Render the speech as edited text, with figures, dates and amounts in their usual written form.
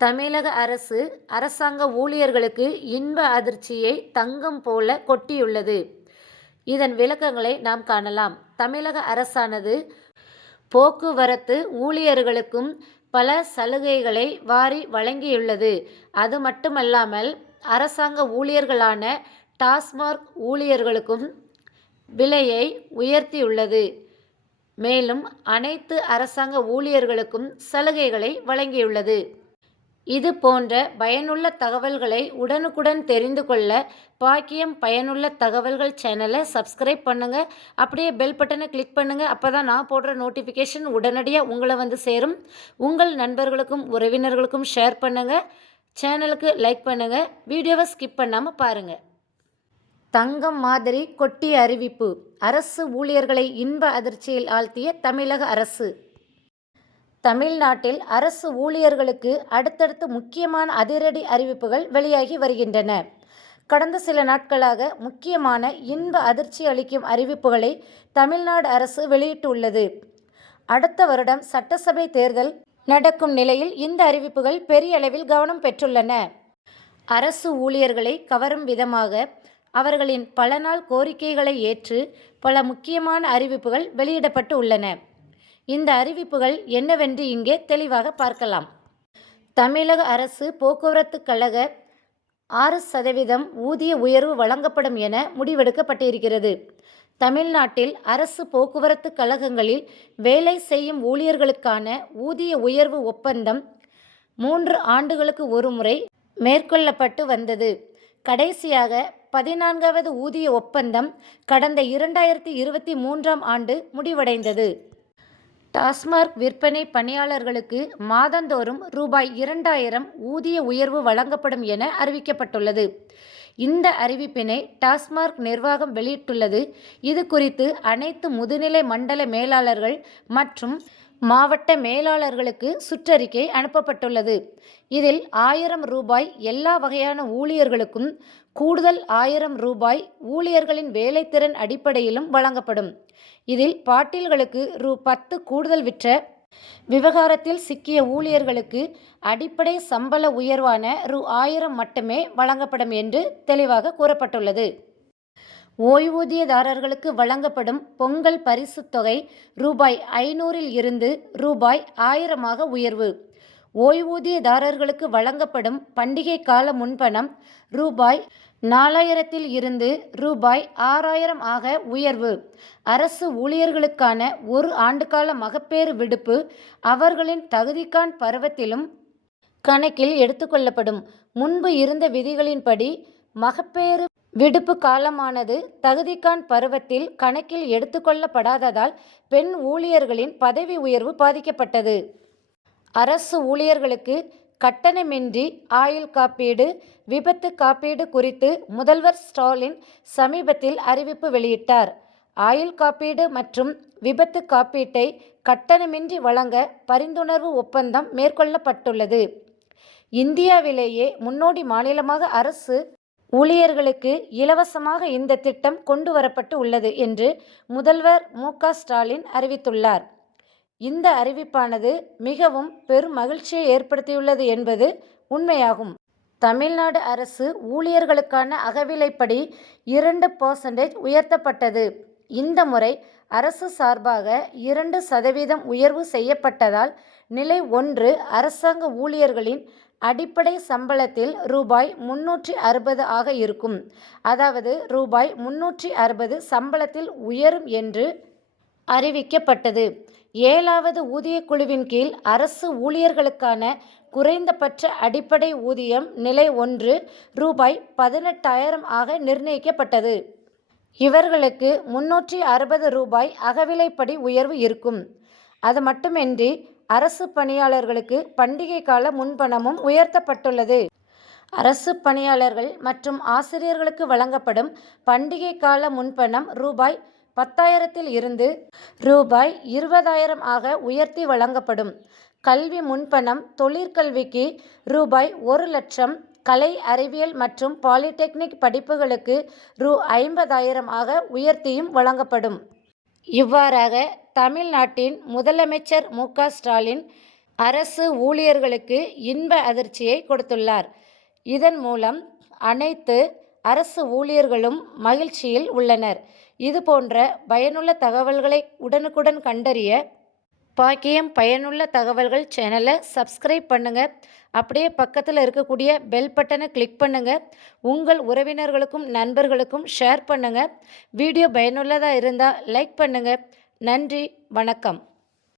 தமிழக அரசு அரசாங்க ஊழியர்களுக்கு இன்ப அதிர்ச்சியை தங்கம் போல கொட்டியுள்ளது. இதன் விளக்கங்களை நாம் காணலாம். தமிழக அரசானது போக்குவரத்து ஊழியர்களுக்கும் பல சலுகைகளை வாரி வழங்கியுள்ளது. அது மட்டுமல்லாமல் அரசாங்க ஊழியர்களான டாஸ்மாக் ஊழியர்களுக்கும் விலையை உயர்த்தியுள்ளது. மேலும் அனைத்து அரசாங்க ஊழியர்களுக்கும் சலுகைகளை வழங்கியுள்ளது. இது போன்ற பயனுள்ள தகவல்களை உடனுக்குடன் தெரிந்து கொள்ள பாக்கியம் பயனுள்ள தகவல்கள் சேனலை சப்ஸ்கிரைப் பண்ணுங்கள். அப்படியே பெல் பட்டனை கிளிக் பண்ணுங்கள். அப்போ தான் நான் போடுற நோட்டிஃபிகேஷன் உடனடியாக உங்களை வந்து சேரும். உங்கள் நண்பர்களுக்கும் உறவினர்களுக்கும் ஷேர் பண்ணுங்கள். சேனலுக்கு லைக் பண்ணுங்கள். வீடியோவை ஸ்கிப் பண்ணாமல் பாருங்கள். தங்கம் மாதிரி கொட்டிய அறிவிப்பு. அரசு ஊழியர்களை இன்ப அதிர்ச்சியில் ஆழ்த்திய தமிழக அரசு. தமிழ்நாட்டில் அரசு ஊழியர்களுக்கு அடுத்தடுத்து முக்கியமான அதிரடி அறிவிப்புகள் வெளியாகி வருகின்றன. கடந்த சில நாட்களாக முக்கியமான இன்ப அதிர்ச்சி அளிக்கும் அறிவிப்புகளை தமிழ்நாடு அரசு வெளியிட்டுள்ளது. அடுத்த வருடம் சட்டசபை தேர்தல் நடக்கும் நிலையில் இந்த அறிவிப்புகள் பெரிய அளவில் கவனம் பெற்றுள்ளன. அரசு ஊழியர்களை கவரும் விதமாக அவர்களின் பல நாள் கோரிக்கைகளை ஏற்று பல முக்கியமான அறிவிப்புகள் வெளியிடப்பட்டு உள்ளன. இந்த அறிவிப்புகள் என்னவென்று இங்கே தெளிவாக பார்க்கலாம். தமிழக அரசு போக்குவரத்து கழக 6% ஊதிய உயர்வு வழங்கப்படும் என முடிவெடுக்கப்பட்டிருக்கிறது. தமிழ்நாட்டில் அரசு போக்குவரத்து கழகங்களில் வேலை செய்யும் ஊழியர்களுக்கான ஊதிய உயர்வு ஒப்பந்தம் 3 ஆண்டுகளுக்கு ஒருமுறை மேற்கொள்ளப்பட்டு வந்தது. கடைசியாக 14வது ஊதிய ஒப்பந்தம் கடந்த 2023ஆம் ஆண்டு முடிவடைந்தது. டாஸ்மாக் விற்பனை பணியாளர்களுக்கு மாதந்தோறும் ரூபாய் 2000 ஊதிய உயர்வு வழங்கப்படும் என அறிவிக்கப்பட்டுள்ளது. இந்த அறிவிப்பினை டாஸ்மாக் நிர்வாகம் வெளியிட்டுள்ளது. இது குறித்து அனைத்து முதுநிலை மண்டல மேலாளர்கள் மற்றும் மாவட்ட மேலாளர்களுக்கு சுற்றறிக்கை அனுப்பப்பட்டுள்ளது. இதில் 1000 ரூபாய் எல்லா வகையான ஊழியர்களுக்கும், கூடுதல் 1000 ரூபாய் ஊழியர்களின் வேலைத்திறன் அடிப்படையிலும் வழங்கப்படும். இதில் பாட்டில்களுக்கு ரூ. 10 கூடுதல் விற்ற விவகாரத்தில் சிக்கிய ஊழியர்களுக்கு அடிப்படை சம்பள உயர்வான ரூ. 1000 மட்டுமே வழங்கப்படும் என்று தெளிவாக கூறப்பட்டுள்ளது. ஓய்வூதியதாரர்களுக்கு வழங்கப்படும் பொங்கல் பரிசுத் தொகை ரூபாய் 500 இருந்து ரூபாய் 1000 உயர்வு. ஓய்வூதியதாரர்களுக்கு வழங்கப்படும் பண்டிகை கால முன்பணம் ரூபாய் 4000 இருந்து ரூபாய் 6000 உயர்வு. அரசு ஊழியர்களுக்கான 1 ஆண்டுகால மகப்பேறு விடுப்பு அவர்களின் தகுதிகாண் பருவத்திலும் கணக்கில் எடுத்துக்கொள்ளப்படும். முன்பு இருந்த விதிகளின்படி மகப்பேறு விடுப்பு காலமானது தகுதிகாண் பருவத்தில் கணக்கில் எடுத்துக்கொள்ளப்படாததால் பெண் ஊழியர்களின் பதவி உயர்வு பாதிக்கப்பட்டது. அரசு ஊழியர்களுக்கு கட்டணமின்றி ஆயுள் காப்பீடு, விபத்து காப்பீடு குறித்து முதல்வர் ஸ்டாலின் சமீபத்தில் அறிவிப்பு வெளியிட்டார். ஆயுள் காப்பீடு மற்றும் விபத்து காப்பீட்டை கட்டணமின்றி வழங்க பரிந்துணர்வு ஒப்பந்தம் மேற்கொள்ளப்பட்டுள்ளது. இந்தியாவிலேயே முன்னோடி மாநிலமாக அரசு ஊழியர்களுக்கு இலவசமாக இந்த திட்டம் கொண்டு வரப்பட்டு உள்ளது என்று முதல்வர் மு.க. ஸ்டாலின் அறிவித்துள்ளார். இந்த அறிவிப்பானது மிகவும் பெரும் மகிழ்ச்சியை ஏற்படுத்தியுள்ளது என்பது உண்மையாகும். தமிழ்நாடு அரசு ஊழியர்களுக்கான அகவிலைப்படி 2% உயர்த்தப்பட்டது. இந்த முறை அரசு சார்பாக 2% உயர்வு செய்யப்பட்டதால் நிலை 1 அரசாங்க ஊழியர்களின் அடிப்படை சம்பளத்தில் ரூபாய் 360 இருக்கும். அதாவது ரூபாய் 360 சம்பளத்தில் உயரும் என்று அறிவிக்கப்பட்டது. 7வது ஊதிய குழுவின் கீழ் அரசு ஊழியர்களுக்கான குறைந்தபட்ச அடிப்படை ஊதியம் நிலை 1 ரூபாய் 18,000 நிர்ணயிக்கப்பட்டது. இவர்களுக்கு 360 ரூபாய் அகவிலைப்படி உயர்வு இருக்கும். அது மட்டுமின்றி அரசு பணியாளர்களுக்கு பண்டிகை கால முன்பணமும் உயர்த்தப்பட்டுள்ளது. அரசு பணியாளர்கள் மற்றும் ஆசிரியர்களுக்கு வழங்கப்படும் பண்டிகை கால முன்பணம் ரூபாய் 10,000 இருந்து ரூபாய் 20,000 உயர்த்தி வழங்கப்படும். கல்வி முன்பணம் தொழிற்கல்விக்கு ரூபாய் 1,00,000, கலை, அறிவியல் மற்றும் பாலிடெக்னிக் படிப்புகளுக்கு ரூ. 50,000 உயர்த்தியும் வழங்கப்படும். இவ்வாறாக தமிழ்நாட்டின் முதலமைச்சர் மு.க. ஸ்டாலின் அரசு ஊழியர்களுக்கு இன்ப அதிர்ச்சியை கொடுத்துள்ளார். இதன் மூலம் அனைத்து அரசு ஊழியர்களும் மகிழ்ச்சியில் உள்ளனர். இதுபோன்ற பயனுள்ள தகவல்களை உடனுக்குடன் கண்டறிய பாக்கியம் பயனுள்ள தகவல்கள் சேனலை சப்ஸ்கிரைப் பண்ணுங்க. அப்படியே பக்கத்தில் இருக்கக்கூடிய பெல் பட்டனை கிளிக் பண்ணுங்க. உங்கள் உறவினர்களுக்கும் நண்பர்களுக்கும் ஷேர் பண்ணுங்க. வீடியோ பயனுள்ளதாக இருந்தால் லைக் பண்ணுங்க. நன்றி, வணக்கம்.